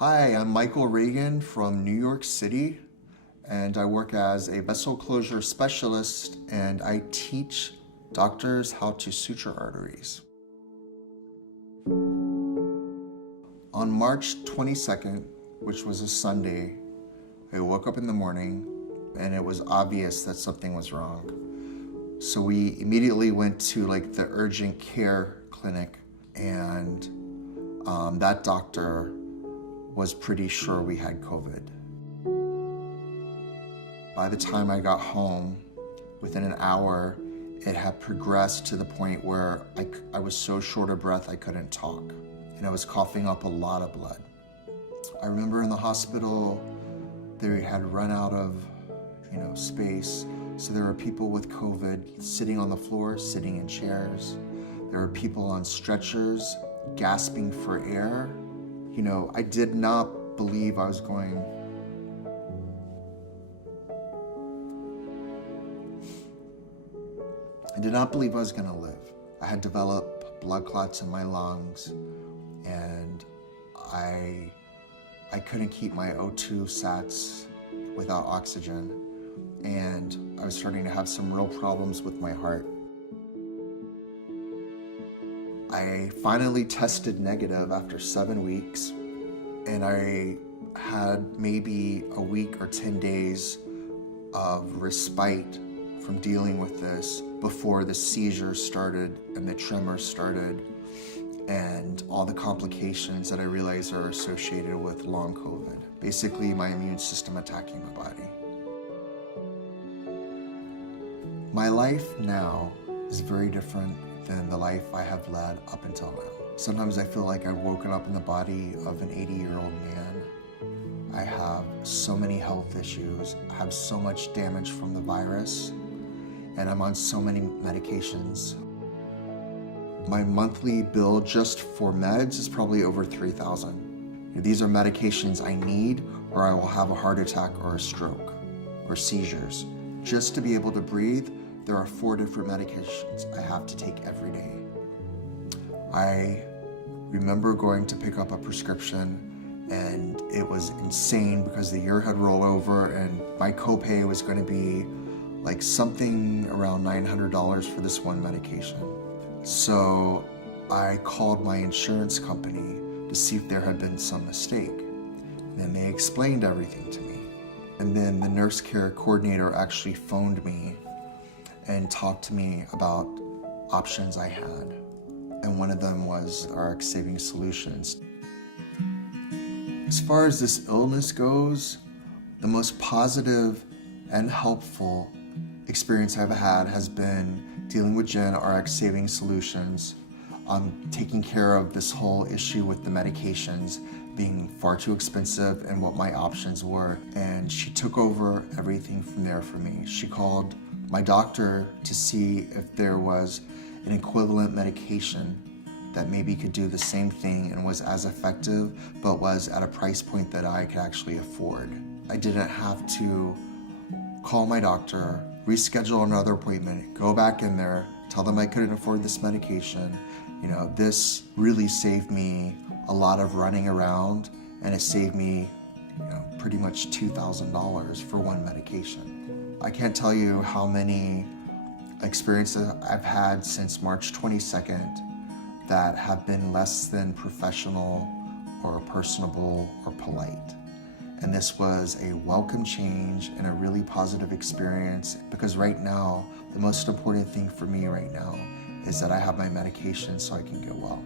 Hi, I'm Michael Reagan from New York City, and I work as a vessel closure specialist, and I teach doctors how to suture arteries. On March 22nd, which was a Sunday, I woke up in the morning and it was obvious that something was wrong. So we immediately went to the urgent care clinic, and that doctor was pretty sure we had COVID. By the time I got home, within an hour, it had progressed to the point where I was so short of breath I couldn't talk, and I was coughing up a lot of blood. I remember in the hospital, they had run out of space, so there were people with COVID sitting on the floor, sitting in chairs. There were people on stretchers, gasping for air. I did not believe I was going. I did not believe I was gonna live. I had developed blood clots in my lungs, and I couldn't keep my O2 sats without oxygen, and I was starting to have some real problems with my heart. I finally tested negative after 7 weeks, and I had maybe a week or 10 days of respite from dealing with this before the seizures started and the tremors started and all the complications that I realize are associated with long COVID. Basically, my immune system attacking my body. My life now is very different than the life I have led up until now. Sometimes I feel like I've woken up in the body of an 80-year-old man. I have so many health issues. I have so much damage from the virus, and I'm on so many medications. My monthly bill just for meds is probably over $3,000. These are medications I need, or I will have a heart attack or a stroke or seizures. Just to be able to breathe, there are 4 different medications I have to take every day. I remember going to pick up a prescription, and it was insane because the year had rolled over and my copay was going to be something around $900 for this one medication. So I called my insurance company to see if there had been some mistake. And they explained everything to me. And then the nurse care coordinator actually phoned me and talked to me about options I had. And one of them was RX Saving Solutions. As far as this illness goes, the most positive and helpful experience I've had has been dealing with Jen, RX Saving Solutions, taking care of this whole issue with the medications being far too expensive and what my options were. And she took over everything from there for me. She called my doctor to see if there was an equivalent medication that maybe could do the same thing and was as effective, but was at a price point that I could actually afford. I didn't have to call my doctor, reschedule another appointment, go back in there, tell them I couldn't afford this medication. This really saved me a lot of running around, and it saved me pretty much $2,000 for one medication. I can't tell you how many experiences I've had since March 22nd that have been less than professional or personable or polite. And this was a welcome change and a really positive experience, because right now, the most important thing for me right now is that I have my medication so I can get well.